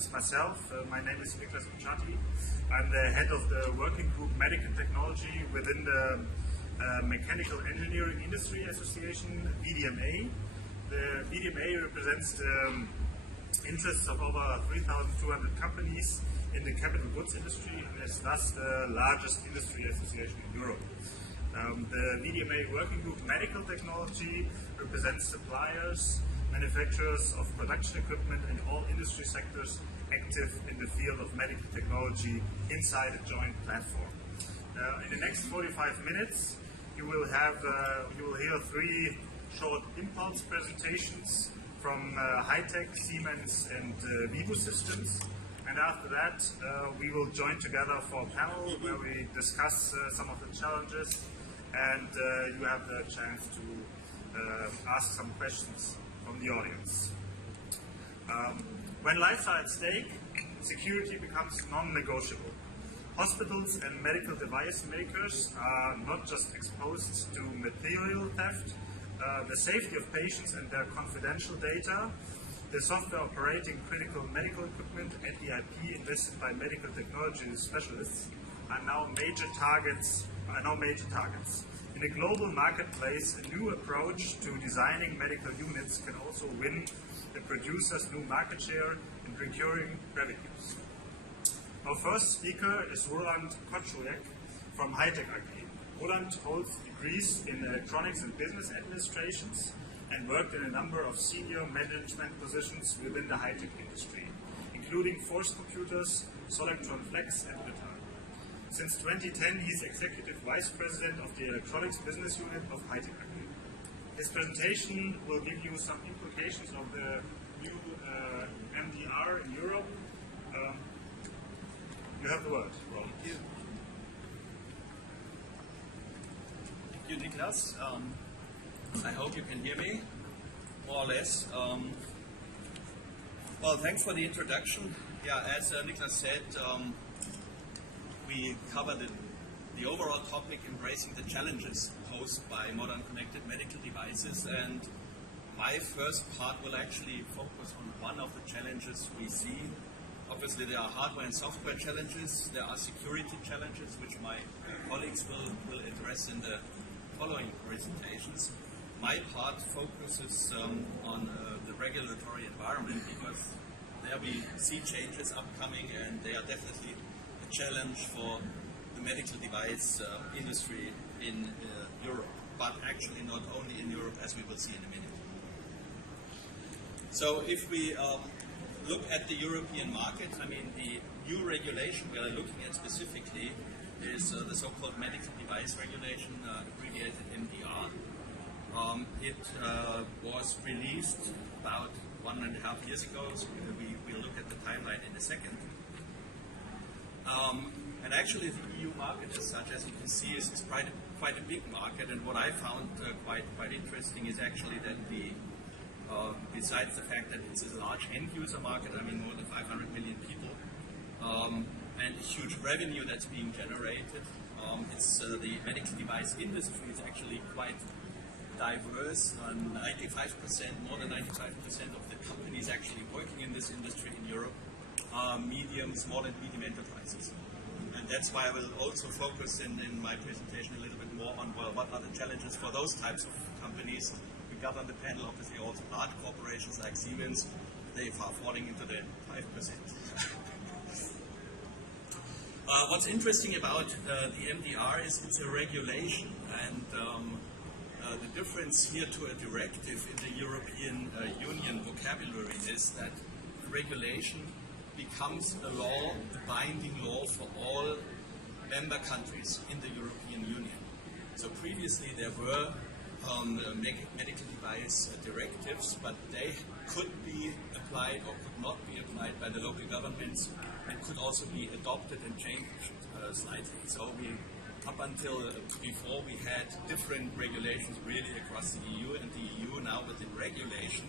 introduce myself. My name is Niklas Kuczaty. I'm the head of the working group Medical Technology within the Mechanical Engineering Industry Association, VDMA. The VDMA represents the interests of over 3,200 companies in the capital goods industry and is thus the largest industry association in Europe. The VDMA working group Medical Technology represents suppliers, manufacturers of production equipment in all industry sectors active in the field of medical technology inside a joint platform. In the next 45 minutes, you will hear 3 short impulse presentations from Heitec, Siemens, and WIBU-SYSTEMS. And after that, we will join together for a panel where we discuss some of the challenges, and you have the chance to ask some questions from the audience. When lives are at stake, security becomes non-negotiable. Hospitals and medical device makers are not just exposed to material theft, the safety of patients and their confidential data, the software operating critical medical equipment, and the IP invested by medical technology specialists are now major targets. In a global marketplace, a new approach to designing medical units can also win the producers new market share and recurring revenues. Our first speaker is Roland Chochoiek from Heitec AG. Roland holds degrees in electronics and business administrations and worked in a number of senior management positions within the high-tech industry, including Force Computers, Solectron Flex, and Ritter. Since 2010, he's Executive Vice President of the Electronics Business Unit of Heitec AG. His presentation will give you some implications of the new MDR in Europe. You have the word, Roland. Thank you, Niklas. I hope you can hear me, more or less. Well, thanks for the introduction. Yeah, as Niklas said, we covered the overall topic, embracing the challenges posed by modern connected medical devices, and my first part will actually focus on one of the challenges we see. Obviously, there are hardware and software challenges, there are security challenges, which my colleagues will address in the following presentations. My part focuses on the regulatory environment, because there we see changes upcoming, and they are definitely a challenge for the medical device industry in Europe, but actually not only in Europe, as we will see in a minute. So if we look at the European market, I mean, the new regulation we are looking at specifically is the so-called Medical Device Regulation, abbreviated MDR. It was released about 1.5 years ago, so we'll look at the timeline in a second. And actually the EU market as such, as you can see, is quite a big market, and what I found quite interesting is actually that besides the fact that it's a large end-user market, I mean more than 500 million people, and a huge revenue that's being generated, the medical device industry is actually quite diverse. 95%, more than 95% of the companies actually working in this industry in Europe are small and medium enterprises. And that's why I will also focus in my presentation a little bit more on, well, what are the challenges for those types of companies. We got on the panel obviously also large corporations like Siemens. They are falling into the 5%. What's interesting about the MDR is it's a regulation, and the difference here to a directive in the European Union vocabulary is that regulation becomes a law, a binding law for all member countries in the European Union. So previously there were medical device directives, but they could be applied or could not be applied by the local governments, and could also be adopted and changed slightly. So up until before, we had different regulations really across the EU, and the EU now with the regulation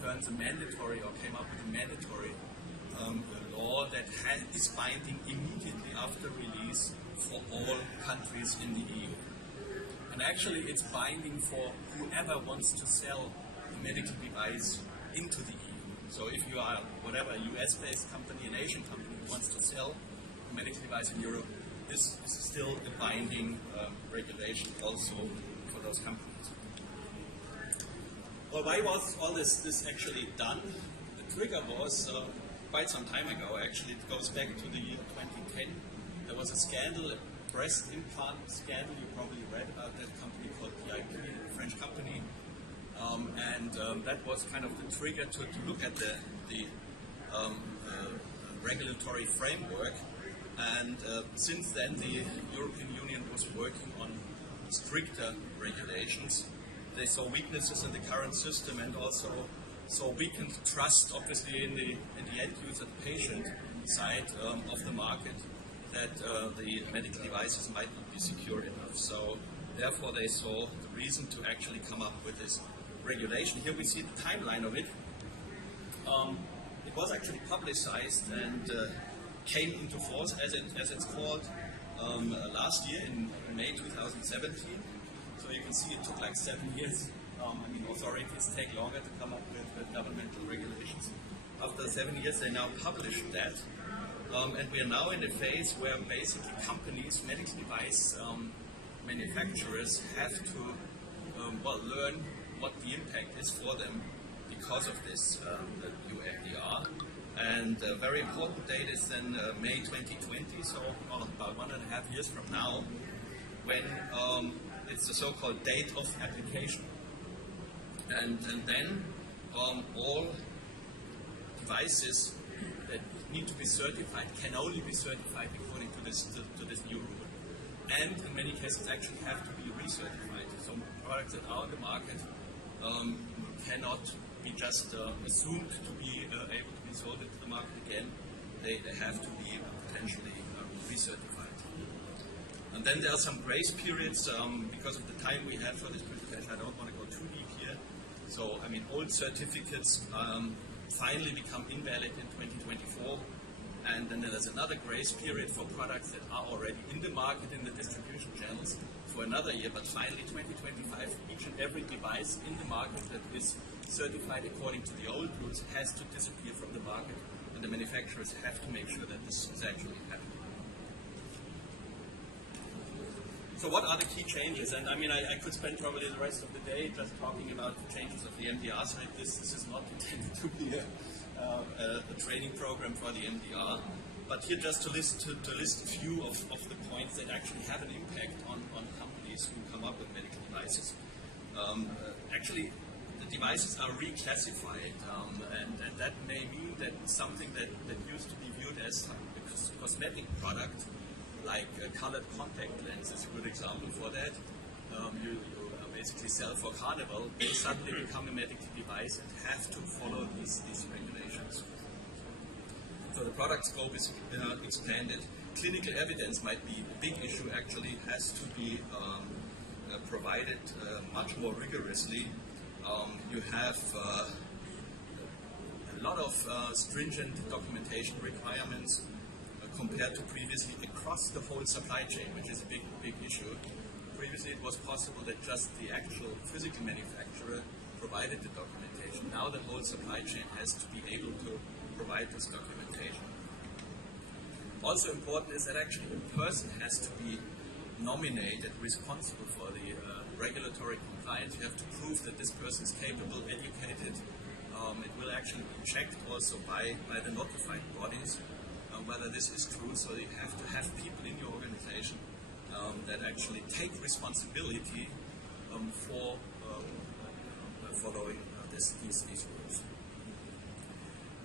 turns a mandatory, or came up with a mandatory law that is binding immediately after release for all countries in the EU. And actually it's binding for whoever wants to sell a medical device into the EU. So if you are whatever, a US-based company, an Asian company who wants to sell a medical device in Europe, this is still a binding regulation also for those companies. Well, why was all this actually done? The trigger was quite some time ago, actually. It goes back to the year 2010. There was a scandal, a breast implant scandal. You probably read about that company called PIP, a French company. That was kind of the trigger to look at the regulatory framework. And since then, the European Union was working on stricter regulations. They saw weaknesses in the current system and also saw weakened trust, obviously, in the end user, the patient side of the market, that the medical devices might not be secure enough. So therefore, they saw the reason to actually come up with this regulation. Here we see the timeline of it. It was actually publicized and came into force, as it's called, last year in May 2017. So you can see it took like 7 years. Authorities take longer to come up with governmental regulations. After 7 years, they now published that. And we are now in a phase where basically companies, medical device manufacturers have to learn what the impact is for them because of this new MDR. And a very important date is then May 2020, so about 1.5 years from now, when it's the so-called date of application. And then all devices that need to be certified can only be certified according to this new rule. And in many cases actually have to be recertified. So products that are on the market cannot be just assumed to be able to be sold into the market again. They have to be potentially recertified. And then there are some grace periods because of the time we have for this presentation. I don't want to go too deep here. So, old certificates finally become invalid in 2024. And then there's another grace period for products that are already in the market in the distribution channels for another year. But finally, 2025, each and every device in the market that is certified according to the old rules has to disappear from the market. And the manufacturers have to make sure that this is actually happening. So what are the key changes? And I could spend probably the rest of the day just talking about the changes of the MDR side. This is not intended to be a training program for the MDR, but here just to list a few of the points that actually have an impact on companies who come up with medical devices. Actually, the devices are reclassified, and that may mean that something that used to be viewed as a cosmetic product, like colored contact lenses, a good example for that. You basically sell for carnival, they suddenly become a medical device and have to follow these regulations. So the product scope is expanded. Clinical evidence might be a big issue, actually, has to be provided much more rigorously. You have a lot of stringent documentation requirements compared to previously across the whole supply chain, which is a big issue. Previously it was possible that just the actual physical manufacturer provided the documentation. Now the whole supply chain has to be able to provide this documentation. Also important is that actually the person has to be nominated, responsible for the regulatory compliance. You have to prove that this person is capable, educated. It will actually be checked also by the notified bodies whether this is true. So you have to have people in your organization that actually take responsibility for following these rules.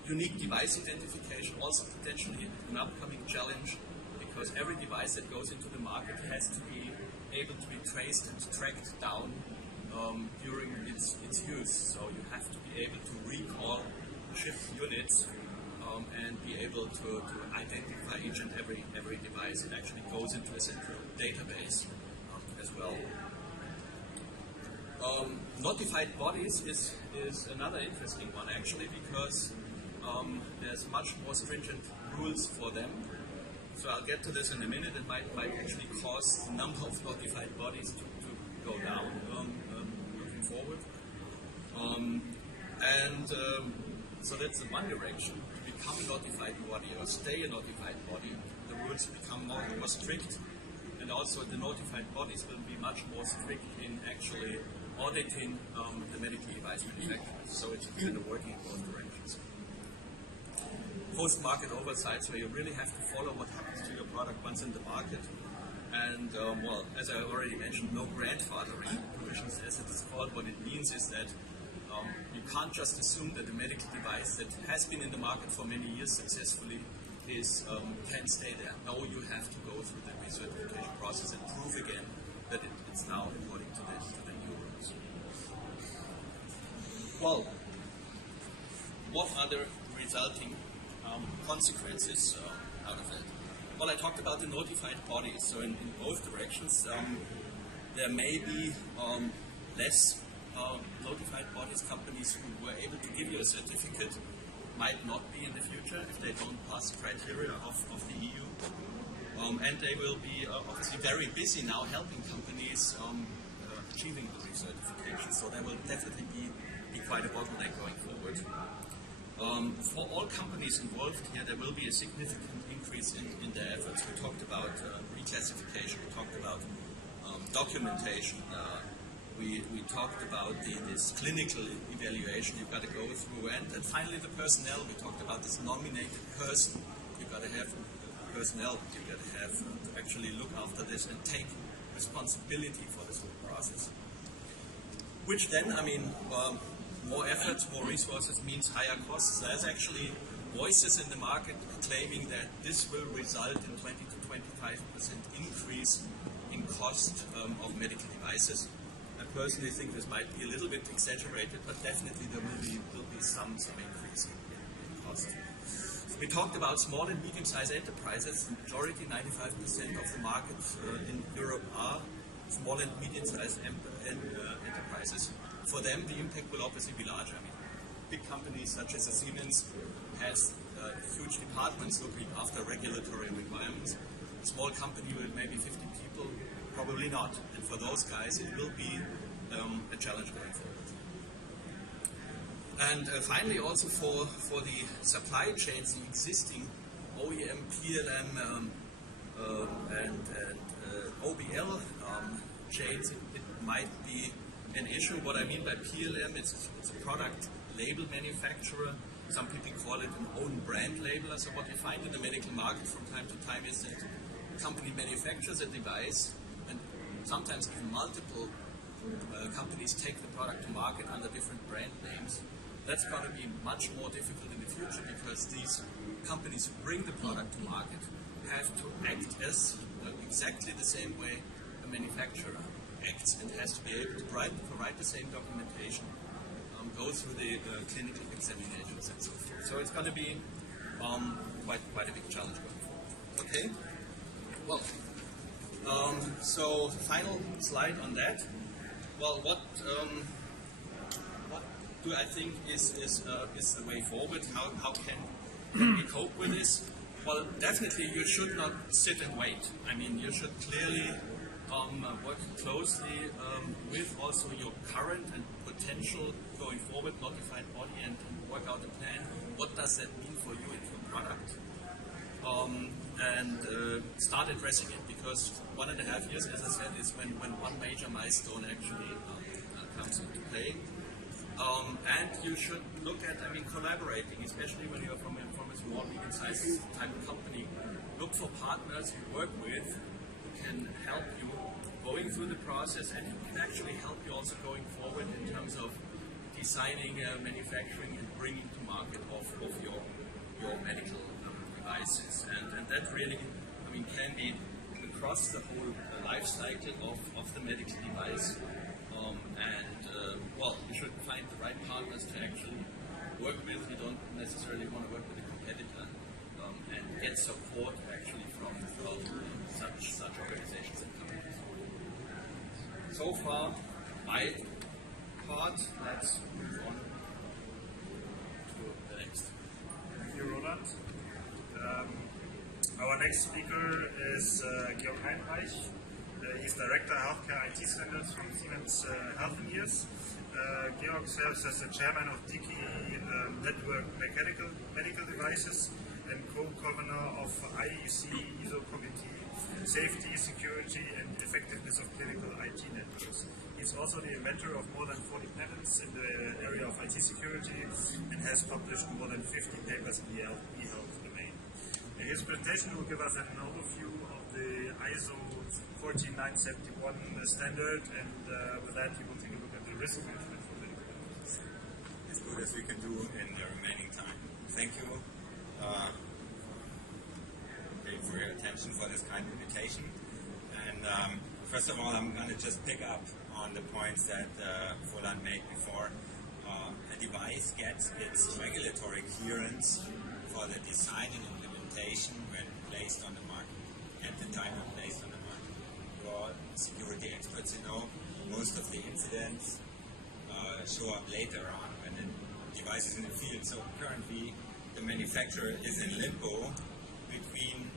Unique device identification, also potentially an upcoming challenge, because every device that goes into the market has to be able to be traced and tracked down during its use. So you have to be able to recall shift units and be able to identify each and every device. It actually goes into a central database as well. Notified bodies is another interesting one, actually, because there's much more stringent rules for them. So I'll get to this in a minute. It might actually cause the number of notified bodies to go down moving forward. So that's the one direction. To become a notified body or stay a notified body, the rules become more strict, and also the notified bodies will be much more strict in actually auditing the medical device manufacturers. So it's kind of working in both directions. Post-market oversight, so you really have to follow what happens to your product once in the market. And well, as I already mentioned, no grandfathering provisions, as it is called. What it means is that you can't just assume that a medical device that has been in the market for many years successfully can stay there. No, you have to go through the recertification process and prove again that it's now according to the new rules. Well, what are the resulting consequences out of that? Well, I talked about the notified bodies. So in both directions, there may be less notified bodies. Companies who were able to give you a certificate might not be in the future if they don't pass criteria of the EU. And they will be obviously very busy now helping companies achieving the recertification. So there will definitely be quite a bottleneck going forward. For all companies involved here, there will be a significant increase in their efforts. We talked about reclassification, we talked about documentation, we talked about this clinical evaluation you've got to go through, and finally the personnel. We talked about this nominated person. You've got to have personnel, you've got to have to actually look after this and take responsibility for this whole process. Which then, I mean, more effort, more resources means higher costs. There's actually voices in the market claiming that this will result in 20 to 25% increase in cost of medical devices. I personally think this might be a little bit exaggerated, but definitely there will be some increase in cost. We talked about small and medium-sized enterprises. The majority, 95% of the market in Europe are small and medium-sized enterprises. For them, the impact will obviously be larger. I mean, big companies such as Siemens has huge departments looking after regulatory requirements. A small company with maybe 50 people, probably not. And for those guys, it will be a challenge going forward. And finally, also for the supply chains, the existing OEM, PLM, and OBL chains, it might be an issue. What I mean by PLM, it's a product label manufacturer. Some people call it an own brand labeler. So what we find in the medical market from time to time is that a company manufactures a device, and sometimes even multiple companies take the product to market under different brand names. That's going to be much more difficult in the future because these companies who bring the product to market have to act as exactly the same way a manufacturer acts, and has to be able to provide the same documentation, go through the clinical examinations and so forth. So it's going to be quite a big challenge going forward. Okay? Well, so final slide on that. Well, what do I think is the way forward? How can we cope with this? Well, definitely you should not sit and wait. I mean, you should clearly work closely with also your current and potential going forward notified body and work out a plan. What does that mean for you and your product? And start addressing it, because 1.5 years, as I said, is when one major milestone actually comes into play. And you should look at, I mean, collaborating, especially when you're from a small, medium-sized type of company. Look for partners you work with who can help you going through the process, and who can actually help you also going forward in terms of designing, manufacturing, and bringing to market of your medical devices. And that really, I mean, can be across the whole life cycle of the medical device. Well, you should find the right partners to actually work with. You don't necessarily want to work with a competitor, and get support actually from such organizations and companies. So far, my part. Let's move on to the next. Thank you, Roland. Our next speaker is Georg Heidenreich. He's Director Healthcare IT Standards from Siemens Healthineers. Georg serves as the Chairman of DIKI Network Medical Devices and co-governor of IEC ISO Committee Safety, Security and Effectiveness of Clinical IT Networks. He's also the inventor of more than 40 patents in the area of IT security and has published more than 50 papers in the e-health domain. His presentation will give us an overview of the ISO 14971 standard, and with that we will take a look at the risk management for medical devices. As good as we can do in the remaining time. Thank you for your attention for this kind of invitation. And first of all, I'm going to just pick up on the points that Roland made before. A device gets its regulatory clearance for the design and implementation when placed on the market, at the time of placed on the market. You're all security experts, you know, most of the incidents show up later on when the device is in the field. So currently the manufacturer is in limbo between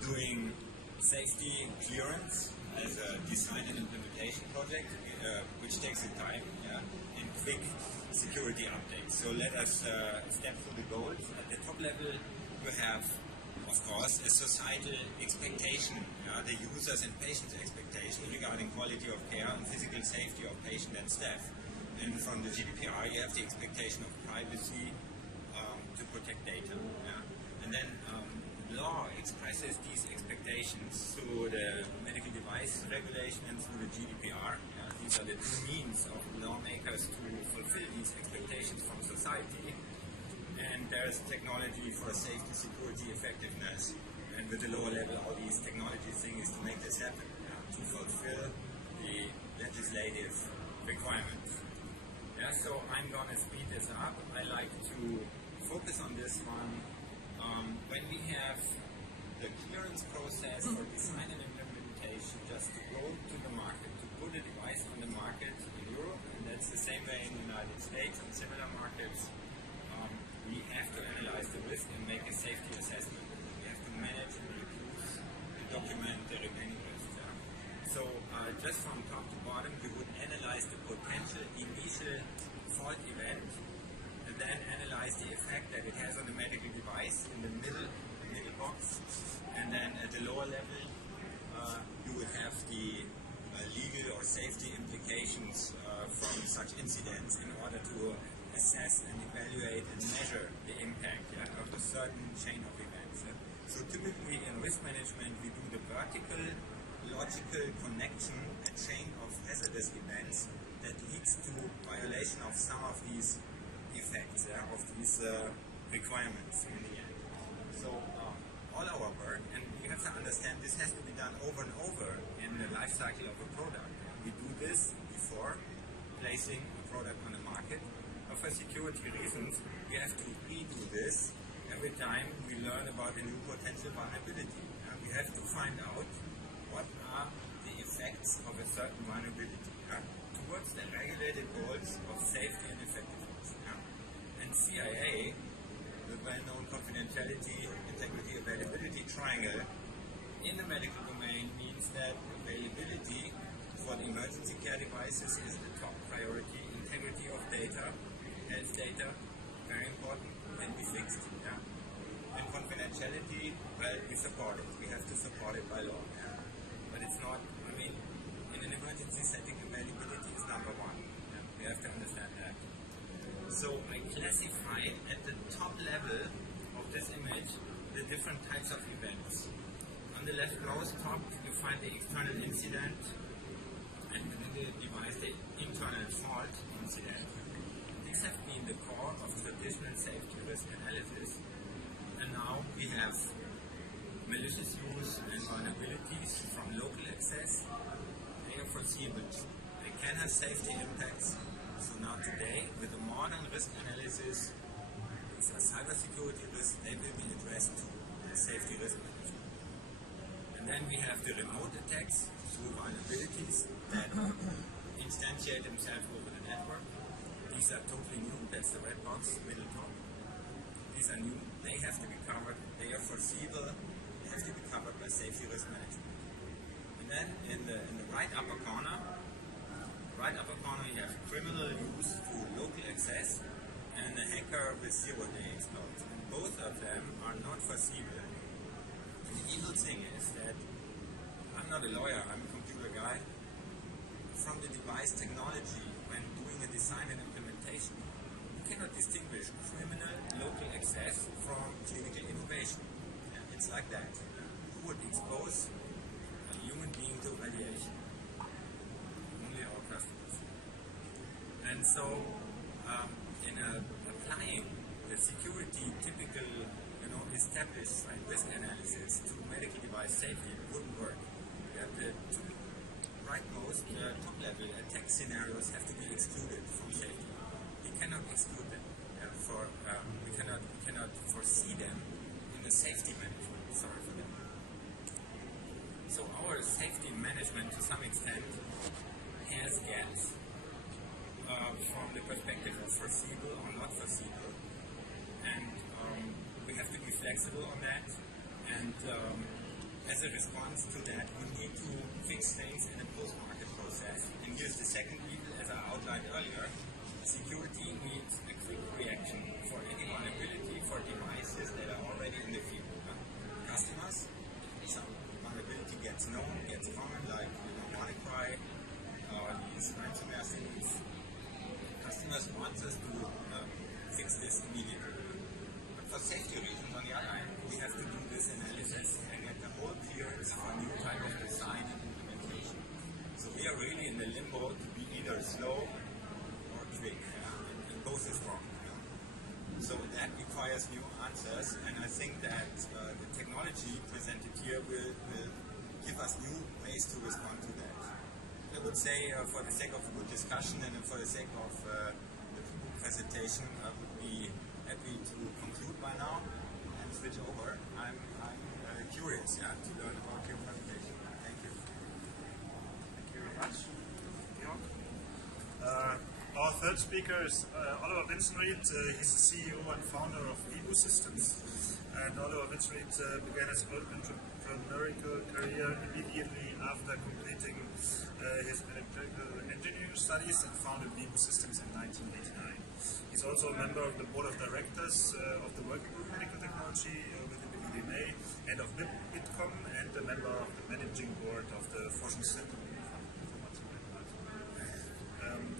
doing safety clearance as a design and implementation project, which takes some time, and quick security updates. So let us step through the goals. At the top level, you have, of course, a societal expectation, the users and patients' expectation regarding quality of care and physical safety of patient and staff. And from the GDPR, you have the expectation of privacy to protect data. And then law expresses these expectations through the medical device regulation and through the GDPR. These are the two means of lawmakers to fulfill these expectations from society. And there's technology for safety, security, effectiveness. And with the lower level, all these technology things to make this happen, to fulfill the legislative requirements. So I'm going to speed this up. I like to focus on this one. When we have the clearance process for design and implementation, just to go to the market, to put a device on the market in Europe, and that's the same way in the United States and similar markets, we have to analyze the risk and make a safety assessment. We have to manage and reduce and document the remaining risks. So just from top to bottom, we would analyze the potential initial fault event, and then analyze the effect that it has on the medical device in the middle box. And then at the lower level, you would have the legal or safety implications from such incidents in order to assess and evaluate and measure the impact of a certain chain of events. So typically in risk management, we do the vertical logical connection, a chain of hazardous events that leads to violation of some of these effects, of these requirements in the end. So all our work, and you have to understand this has to be done over and over in the life cycle of a product. We do this before placing a product on the market, but for security reasons we have to redo this every time we learn about a new potential vulnerability. We have to find out what are the effects of a certain vulnerability towards the regulated goals of safety and effectiveness. And CIA, the well-known confidentiality, integrity, availability triangle in the medical domain means that availability for the emergency care devices is the top priority. Integrity of data, health data, very important, can be fixed. And confidentiality, well, we support it. We have to support it by law. But it's not, in an emergency setting, availability is number one. We have to understand that. So I classified at the top level of this image the different types of events. On the leftmost top, you find the external incident, and within the device, the internal fault incident. These have been the core of traditional safety risk analysis. And now we have malicious use and vulnerabilities from local access. They are foreseeable. They can have safety impacts. So now today, with the modern risk analysis, these are cybersecurity risks, they will be addressed to safety risk management. And then we have the remote attacks through vulnerabilities that instantiate themselves over the network. These are totally new. That's the red box, middle top. These are new. They have to be covered. They are foreseeable. They have to be covered by safety risk management. And then in the right upper corner, you have criminal use through local access and a hacker with zero-day exploits. And both of them are not foreseeable. And the evil thing is that I'm not a lawyer, I'm a computer guy. From the device technology, when doing a design and implementation, you cannot distinguish criminal local access from clinical innovation. Yeah, it's like that. Who would expose a human being to radiation? Only our customers. And so, in applying the security typical, established risk analysis to medical device safety, it wouldn't work. The two rightmost top level attack scenarios have to be excluded from safety. We cannot exclude them. We cannot foresee them in the safety management. Sorry for that. So our safety management, to some extent, has gaps from the perspective of foreseeable or not foreseeable, and we have to be flexible on that. And as a response to that, we need to fix things in a post-market process. And here's the second evil, as I outlined earlier. Security needs a quick reaction for any vulnerability for devices that are already in the field. Customers, some vulnerability gets known, gets common, like WannaCry, these ransomware things. Customers want us to fix this immediately. But for safety reasons, on the other hand, we have to do this analysis and get the whole clearance for a new type of design and implementation. So we are really in the limbo to be either slow or quick, and both is wrong. So that requires new answers, and I think that the technology presented here will give us new ways to respond to that. I would say, for the sake of a good discussion and for the sake of the presentation, I would be happy to conclude by now and switch over. I'm curious to learn about your presentation. Thank you. Thank you very much, Georg. Our third speaker is Oliver Winzenried. He's the CEO and founder of WIBU-SYSTEMS. And Oliver Winzenried began his entrepreneurial career immediately after completing his electrical engineering studies and founded WIBU-SYSTEMS in 1989. He's also a member of the board of directors of the Working Group Medical Technology within the VDMA and of Bitkom, and a member of the managing board of the Forschungszentrum.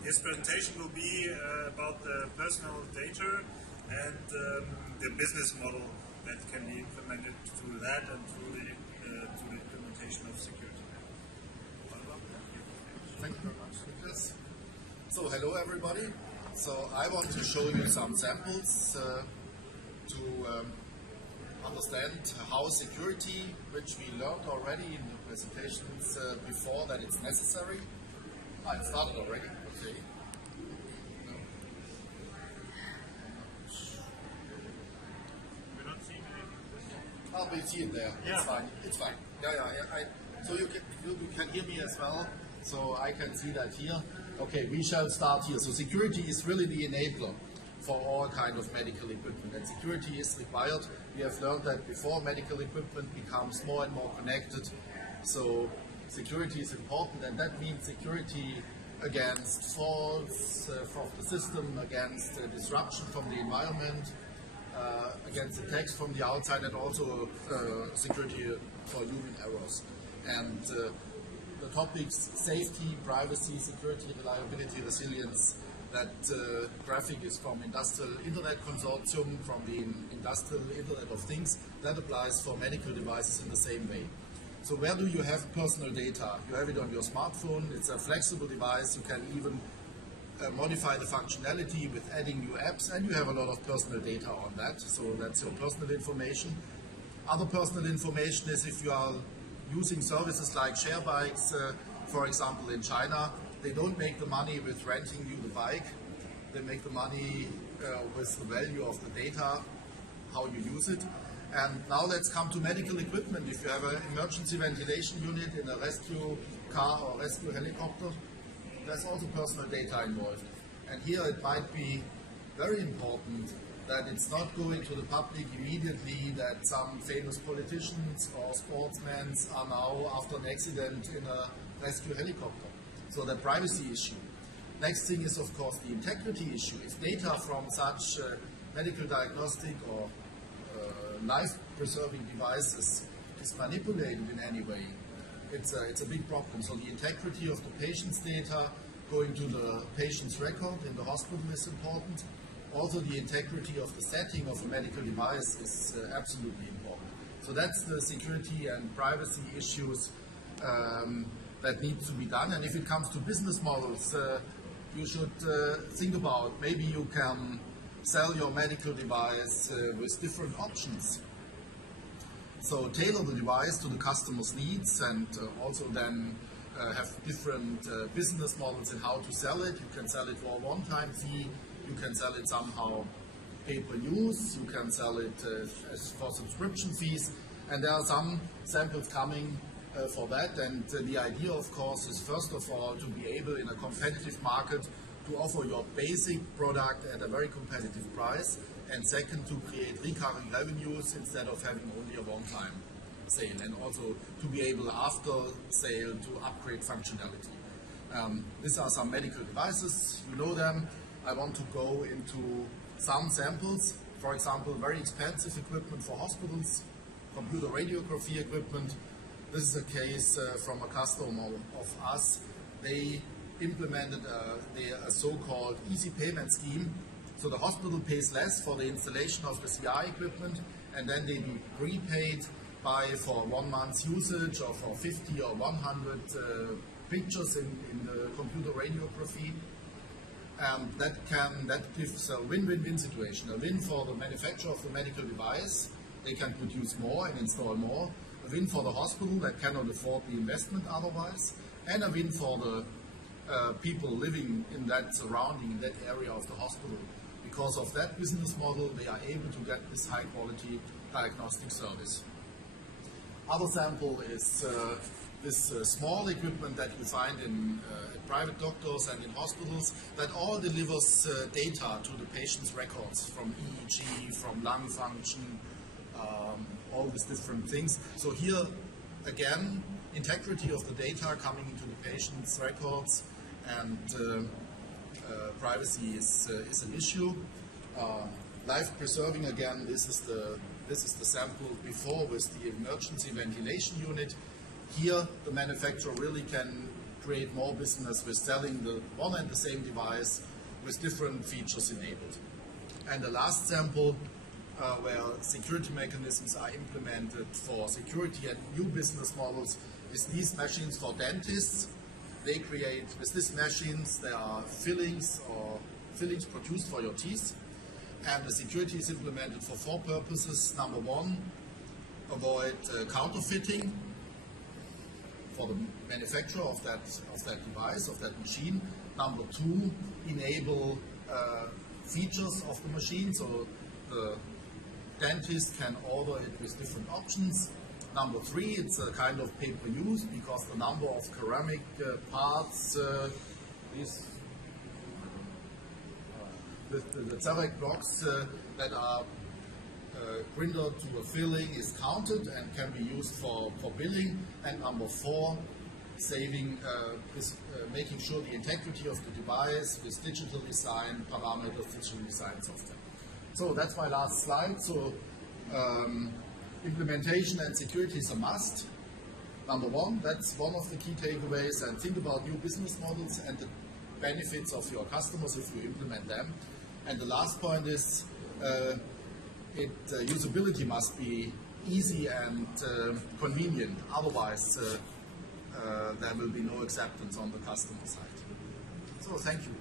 His presentation will be about the personal data and the business model that can be implemented through that and through the implementation of security. Thank you very much, Niklas. So, hello everybody. So, I want to show you some samples to understand how security, which we learned already in the presentations before, that it's necessary. It started already. Okay. We're not seeing anything. I'll be seeing there. Yeah. It's fine. It's fine. Yeah. So you can hear me as well. So I can see that here. Okay, we shall start here. So security is really the enabler for all kind of medical equipment, and security is required. We have learned that before medical equipment becomes more and more connected. So security is important, and that means security against faults from the system, against disruption from the environment, against attacks from the outside, and also security for human errors. And the topics safety, privacy, security, reliability, resilience, that graphic is from Industrial Internet Consortium, from the Industrial Internet of Things. That applies for medical devices in the same way. So where do you have personal data? You have it on your smartphone. It's a flexible device. You can even modify the functionality with adding new apps, and you have a lot of personal data on that. So that's your personal information. Other personal information is if you are using services like share bikes, for example, in China, they don't make the money with renting you the bike. They make the money with the value of the data, how you use it. And now let's come to medical equipment. If you have an emergency ventilation unit in a rescue car or rescue helicopter, there's also personal data involved. And here it might be very important that it's not going to the public immediately, that some famous politicians or sportsmen are now after an accident in a rescue helicopter. So the privacy issue. Next thing is, of course, the integrity issue. If data from such medical diagnostic or life-preserving devices is manipulated in any way, it's a big problem. So the integrity of the patient's data going to the patient's record in the hospital is important. Also, the integrity of the setting of a medical device is absolutely important. So that's the security and privacy issues that need to be done. And if it comes to business models, you should think about maybe you can sell your medical device with different options. So tailor the device to the customer's needs, and also then have different business models in how to sell it. You can sell it for a one-time fee. You can sell it somehow pay-per-use. You can sell it as for subscription fees. And there are some samples coming for that. And the idea, of course, is first of all to be able in a competitive market to offer your basic product at a very competitive price. And second, to create recurring revenues instead of having only a one-time sale. And also to be able after sale to upgrade functionality. These are some medical devices. You know them. I want to go into some samples, for example, very expensive equipment for hospitals, computer radiography equipment. This is a case from a customer of us. They implemented a so-called easy payment scheme. So the hospital pays less for the installation of the CI equipment, and then they be prepaid for 1 month's usage or for 50 or 100 pictures in the computer radiography. That gives a win-win-win situation. A win for the manufacturer of the medical device, they can produce more and install more. A win for the hospital that cannot afford the investment otherwise. And a win for the people living in that surrounding, in that area of the hospital. Because of that business model, they are able to get this high-quality diagnostic service. Other sample is this small equipment that you find in private doctors and in hospitals that all delivers data to the patient's records from EEG, from lung function, all these different things. So here, again, integrity of the data coming into the patient's records, and privacy is an issue. Life preserving, again, this is the sample before with the emergency ventilation unit. Here, the manufacturer really can create more business with selling the one and the same device with different features enabled. And the last sample, where security mechanisms are implemented for security and new business models, is these machines for dentists. They create, with these machines, there are fillings produced for your teeth. And the security is implemented for 4 purposes. Number 1, avoid counterfeiting for the manufacturer of that device, of that machine. Number 2, enable features of the machine, so the dentist can order it with different options. Number 3, it's a kind of pay-per-use because the number of ceramic parts, the ceramic blocks that are grindered to a filling is counted and can be used for billing. And number 4, saving is making sure the integrity of the device with digital design parameters, digital design software. So that's my last slide. So implementation and security is a must. Number 1, that's one of the key takeaways, and think about new business models and the benefits of your customers if you implement them. And the last point is usability must be easy and convenient, otherwise there will be no acceptance on the customer side. So thank you.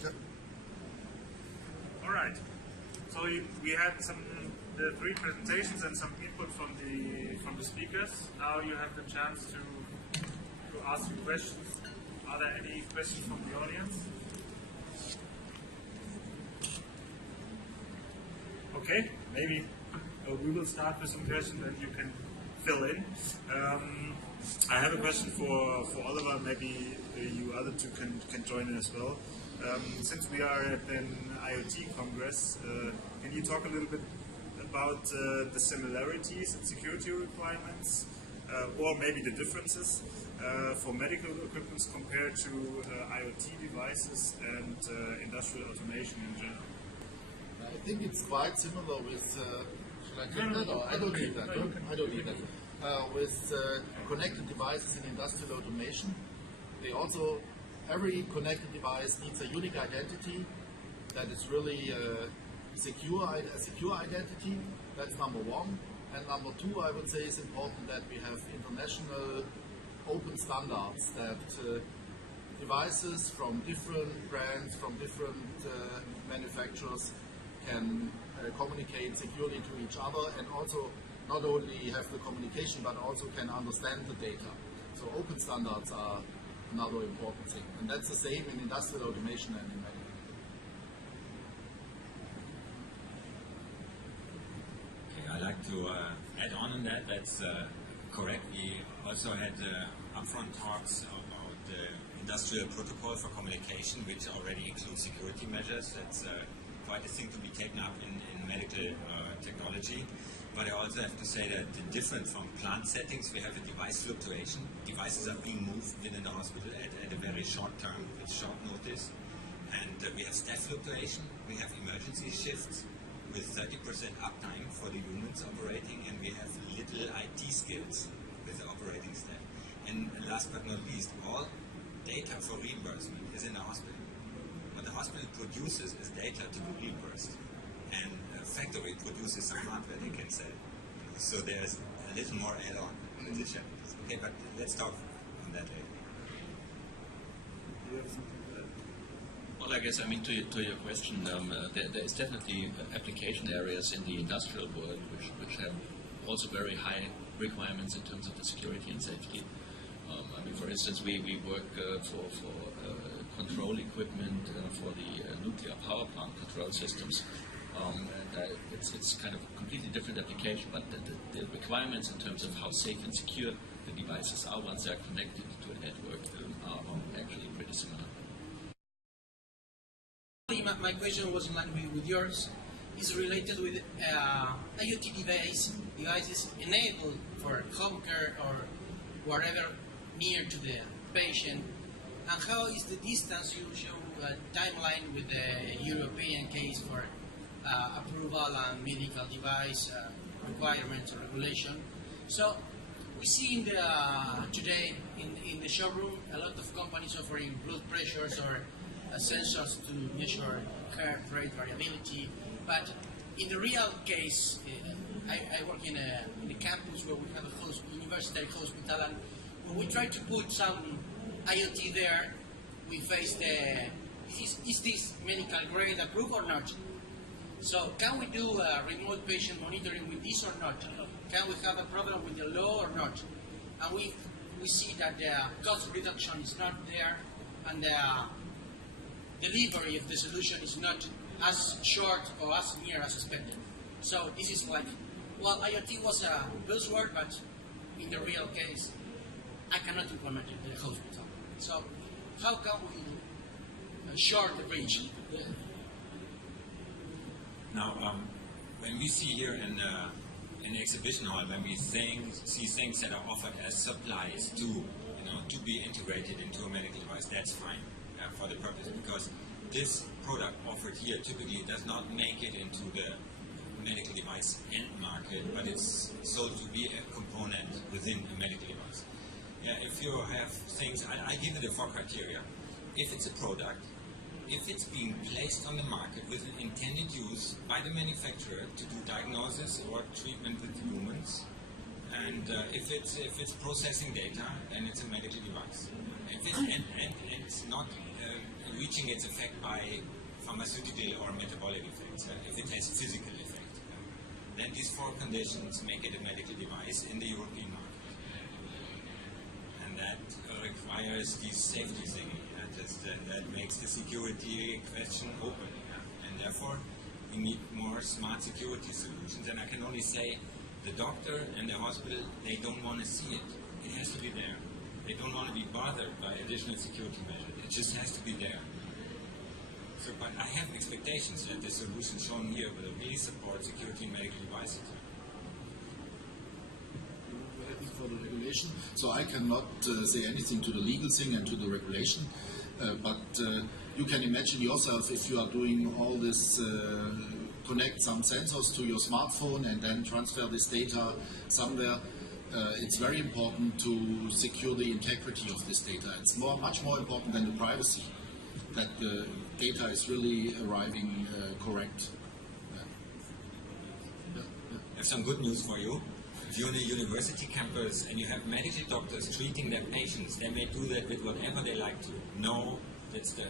Okay. All right. So we had the 3 presentations and some input from the speakers. Now you have the chance to ask you questions. Are there any questions from the audience? Okay, maybe we will start with some questions and you can fill in. I have a question for Oliver. Maybe you other two can join in as well. Since we are at an IoT Congress, can you talk a little bit about the similarities and security requirements, or maybe the differences for medical equipment compared to IoT devices and industrial automation in general? I think it's quite similar with. Shall I take that? Or I don't need that. I don't need that. With connected devices in industrial automation, they also every connected device needs a unique identity that is really a secure identity. That's number one. And number two, I would say, is important that we have international open standards that devices from different brands, from different manufacturers can communicate securely to each other, and also not only have the communication but also can understand the data. So open standards are another important thing, and that's the same in industrial automation and in medical. Okay, I'd like to add on that. That's correct. We also had upfront talks about the industrial protocol for communication, which already includes security measures. That's quite a thing to be taken up in medical technology. But I also have to say that different from plant settings, we have a device fluctuation. Devices are being moved within the hospital at a very short term, with short notice. And we have staff fluctuation, we have emergency shifts with 30% uptime for the humans operating, and we have little IT skills with the operating staff. And last but not least, all data for reimbursement is in the hospital. What the hospital produces is data to be reimbursed. And a factory produces some hardware they can sell. So there's a little more add-on in the challenges. Okay, but let's talk on that later. Well, I guess, to your question, there is definitely application areas in the industrial world which have also very high requirements in terms of the security and safety. For instance, we work for control equipment for the nuclear power plant control systems. It's kind of a completely different application, but the requirements in terms of how safe and secure the devices are once they're connected to a network are actually pretty similar. My question was in line with yours. Is related with IoT devices enabled for home care or wherever near to the patient, and how is the distance you show timeline with the European case for approval and medical device requirements or regulation? So we see in the today in the showroom a lot of companies offering blood pressures or sensors to measure heart rate variability, but in the real case, I work in a campus where we have a university hospital, and when we try to put some IoT there, we face the is this medical grade approved or not? So can we do remote patient monitoring with this or not? Can we have a problem with the law or not? And we see that the cost reduction is not there, and the delivery of the solution is not as short or as near as expected. So this is like, well, IoT was a buzzword, but in the real case, I cannot implement it in the hospital. So how can we short the reach? Now, when we see here in the exhibition hall, when we see things that are offered as supplies to be integrated into a medical device, that's fine for the purpose, because this product offered here typically does not make it into the medical device end market, but it's sold to be a component within a medical device. Yeah, if you have things, I give it a 4 criteria. If it's a product, if it's being placed on the market with an intended use by the manufacturer to do diagnosis or treatment with humans, and if it's processing data, then it's a medical device. If it's, and it's not reaching its effect by pharmaceutical or metabolic effects, if it has physical effect, then these 4 conditions make it a medical device in the European market. And that requires these safety things. That makes the security question open. And therefore, we need more smart security solutions. And I can only say the doctor and the hospital, they don't want to see it. It has to be there. They don't want to be bothered by additional security measures. It just has to be there. So, but I have expectations that the solution shown here will really support security in medical devices. For the regulation, so I cannot say anything to the legal thing and to the regulation, but you can imagine yourself if you are doing all this, connect some sensors to your smartphone and then transfer this data somewhere. It's very important to secure the integrity of this data. It's much more important than the privacy, that the data is really arriving correct. I have some good news for you. If you're on a university campus and you have medical doctors treating their patients, they may do that with whatever they like to. No, that's the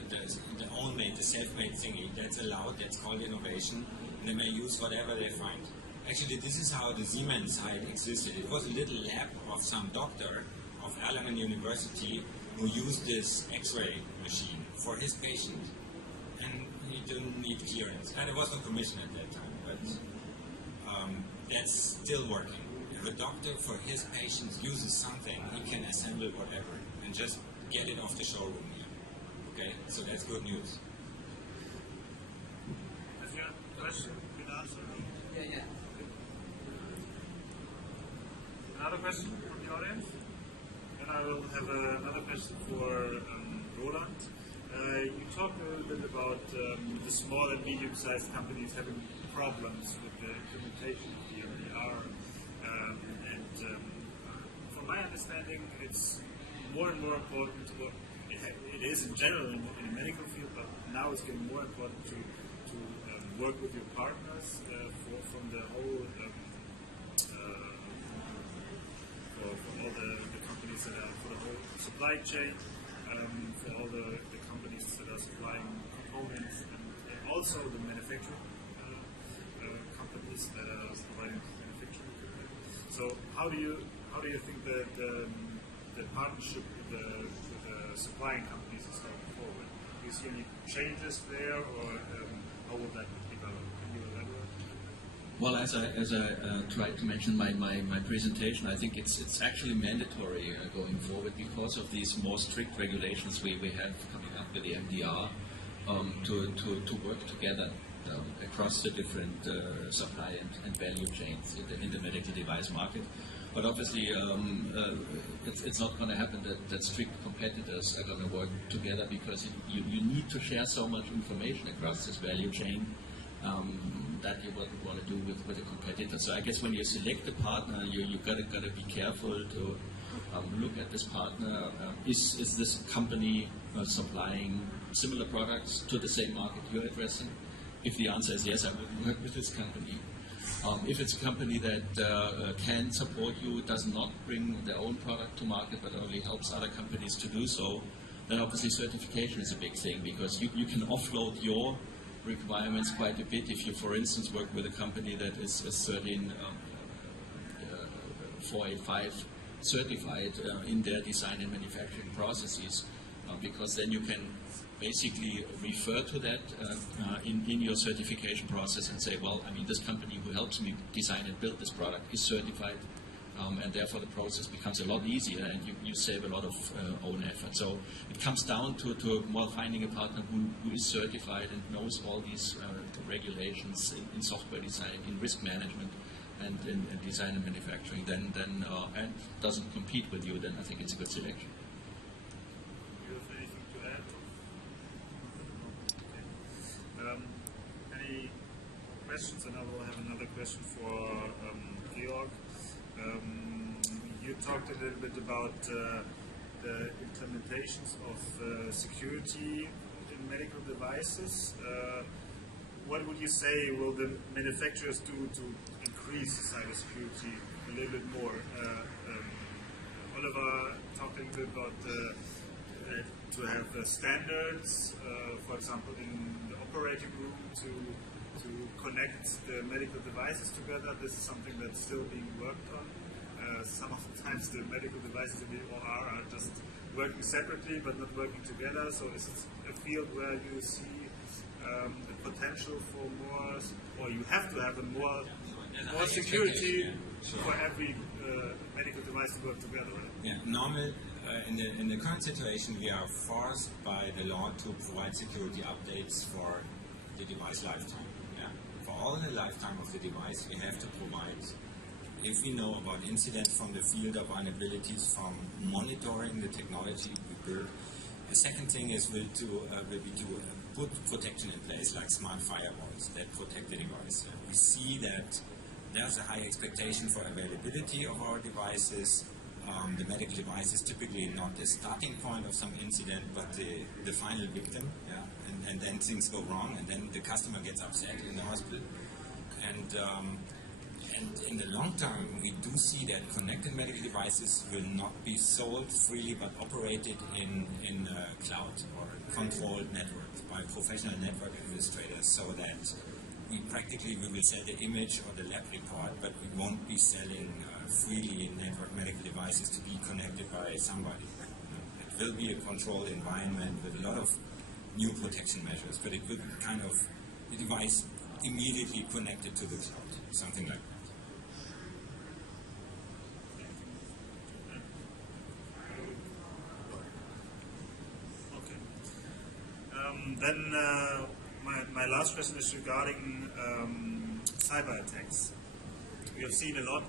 own-made, the self-made thingy. That's allowed, that's called innovation, and they may use whatever they find. Actually, this is how the Siemens site existed. It was a little lab of some doctor of Erlangen University who used this X-ray machine for his patient, and he didn't need clearance. And it was not commissioned at that time, but that's still working. If a doctor for his patients uses something, he can assemble whatever and just get it off the showroom here. Okay, so that's good news. Has your question been answered? Yeah. Another question from the audience? Then I will have another question for Roland. You talked a little bit about the small and medium-sized companies having problems with the implementation of the MDR. From my understanding, it's more and more important, it is in general in the medical field, but now it's getting more important to work with your partners from the whole, for all the companies that are, for the whole supply chain, for all the companies that are supplying components, and also the manufacturing companies that are providing manufacturing equipment. So how do you think that the partnership with the supplying companies is going forward? Do you see any changes there, or how will that develop? Can you elaborate? Well, as I tried to mention in my presentation, I think it's actually mandatory going forward because of these more strict regulations we have coming up with the MDR to work together across the different supply and value chains in the medical device market. But obviously, it's not going to happen that strict competitors are going to work together, because you need to share so much information across this value chain that you wouldn't want to do with a competitor. So I guess when you select a partner, you gotta be careful to look at this partner. Is this company supplying similar products to the same market you're addressing? If the answer is yes, I would work with this company. If it's a company that can support you, does not bring their own product to market, but only helps other companies to do so, then obviously certification is a big thing, because you can offload your requirements quite a bit if you, for instance, work with a company that is 13485 certified in their design and manufacturing processes, because then you can basically refer to that in your certification process and say, well, I mean, this company who helps me design and build this product is certified, and therefore the process becomes a lot easier, and you save a lot of own effort. So it comes down to more finding a partner who is certified and knows all these regulations in software design, in risk management, and in design and manufacturing, and doesn't compete with you, then I think it's a good selection. Do you have anything to add? Okay. Any questions? And I will have another question for Georg. You talked a little bit about the implementations of security in medical devices. What would you say will the manufacturers do to increase cybersecurity a little bit more? Oliver talked a little bit about to have standards, for example, in the operating room to connect the medical devices together. This is something that's still being worked on. Sometimes the medical devices in the OR are just working separately but not working together. So is it a field where you see the potential for more, or you have to have more security for every medical device to work together? Right? Yeah, normal in the current situation, we are forced by the law to provide security updates for the device lifetime. Yeah? For all the lifetime of the device, we have to provide, if we know about incidents from the field of vulnerabilities, from monitoring the technology we build. The second thing is will be to put protection in place, like smart firewalls that protect the device. We see that there's a high expectation for availability of our devices. The medical device is typically not the starting point of some incident, but the final victim. Yeah? And then things go wrong, and then the customer gets upset in the hospital. And in the long term, we do see that connected medical devices will not be sold freely, but operated in cloud or controlled networks by professional network administrators, so that we will sell the image or the lab report, but we won't be selling freely network medical devices to be connected by somebody. It will be a controlled environment with a lot of new protection measures, but it will be kind of the device immediately connected to the cloud, something like that. Then my last question is regarding cyber attacks. We have seen a lot,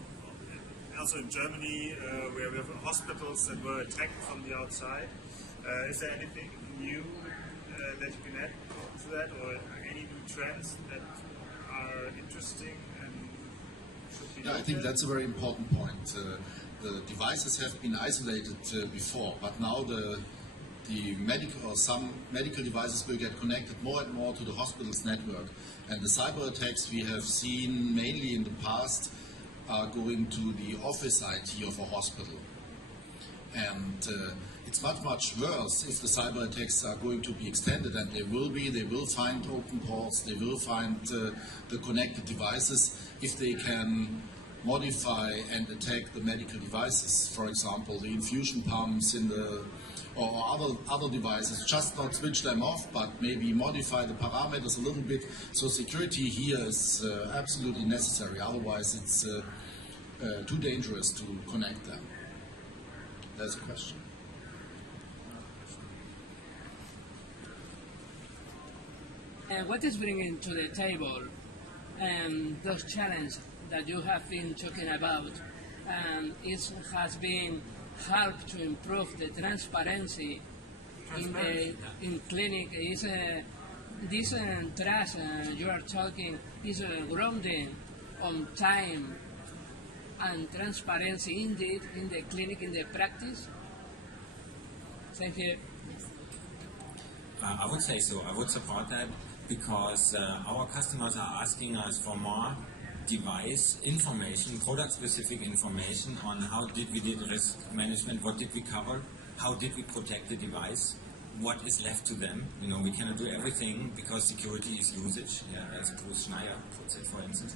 also in Germany, where we have hospitals that were attacked from the outside. Is there anything new that you can add to that, or any new trends that are interesting and should be? Yeah, I think that's a very important point. The devices have been isolated before, but now the medical or some medical devices will get connected more and more to the hospital's network. And the cyber attacks we have seen mainly in the past are going to the office IT of a hospital. And it's much worse if the cyber attacks are going to be extended, and they will find open ports, they will find the connected devices if they can modify and attack the medical devices. For example, the infusion pumps or other devices, just not switch them off, but maybe modify the parameters a little bit. So security here is absolutely necessary, otherwise it's too dangerous to connect them. That's a question. What is bringing to the table those challenges that you have been talking about, and it has been help to improve the transparency in clinic? Is this trust you are talking is grounded on time and transparency indeed in the clinic, in the practice? Thank you. I would say so. I would support that, because our customers are asking us for more device information, product-specific information on how did we do risk management, what did we cover, how did we protect the device, what is left to them. You know, we cannot do everything because security is usage, as Bruce Schneier puts it, for instance.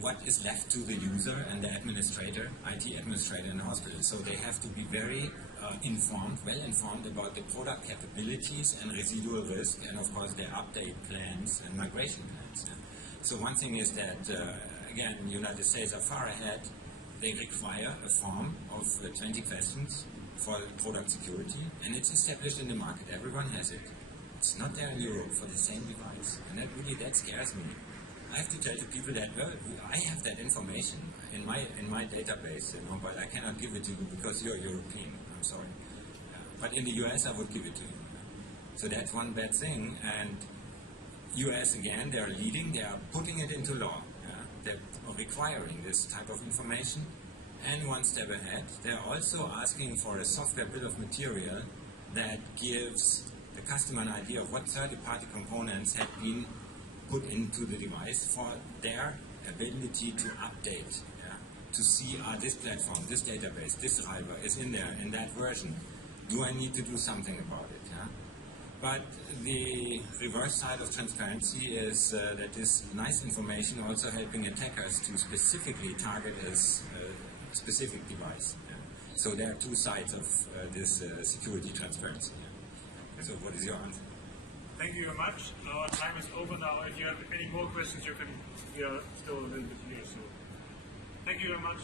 What is left to the user and the administrator, IT administrator in the hospital. So they have to be very well informed about the product capabilities and residual risk, and of course their update plans and migration plans. So one thing is that, again, the United States are far ahead. They require a form of 20 questions for product security, and it's established in the market. Everyone has it. It's not there in Europe for the same device, and that scares me. I have to tell the people that, well, I have that information in my database, but I cannot give it to you because you're European. I'm sorry. But in the US, I would give it to you. So that's one bad thing. And US, again, they are leading. They are putting it into law. They're requiring this type of information. And one step ahead, they're also asking for a software bill of material that gives the customer an idea of what third-party components have been put into the device for their ability to update, to see, this platform, this database, this driver is in there, in that version. Do I need to do something about it? But the reverse side of transparency is that this nice information also helping attackers to specifically target a specific device. So there are two sides of this security transparency. So what is your answer? Thank you very much. Our time is over now. If you have any more questions, we are still a little bit here. So thank you very much.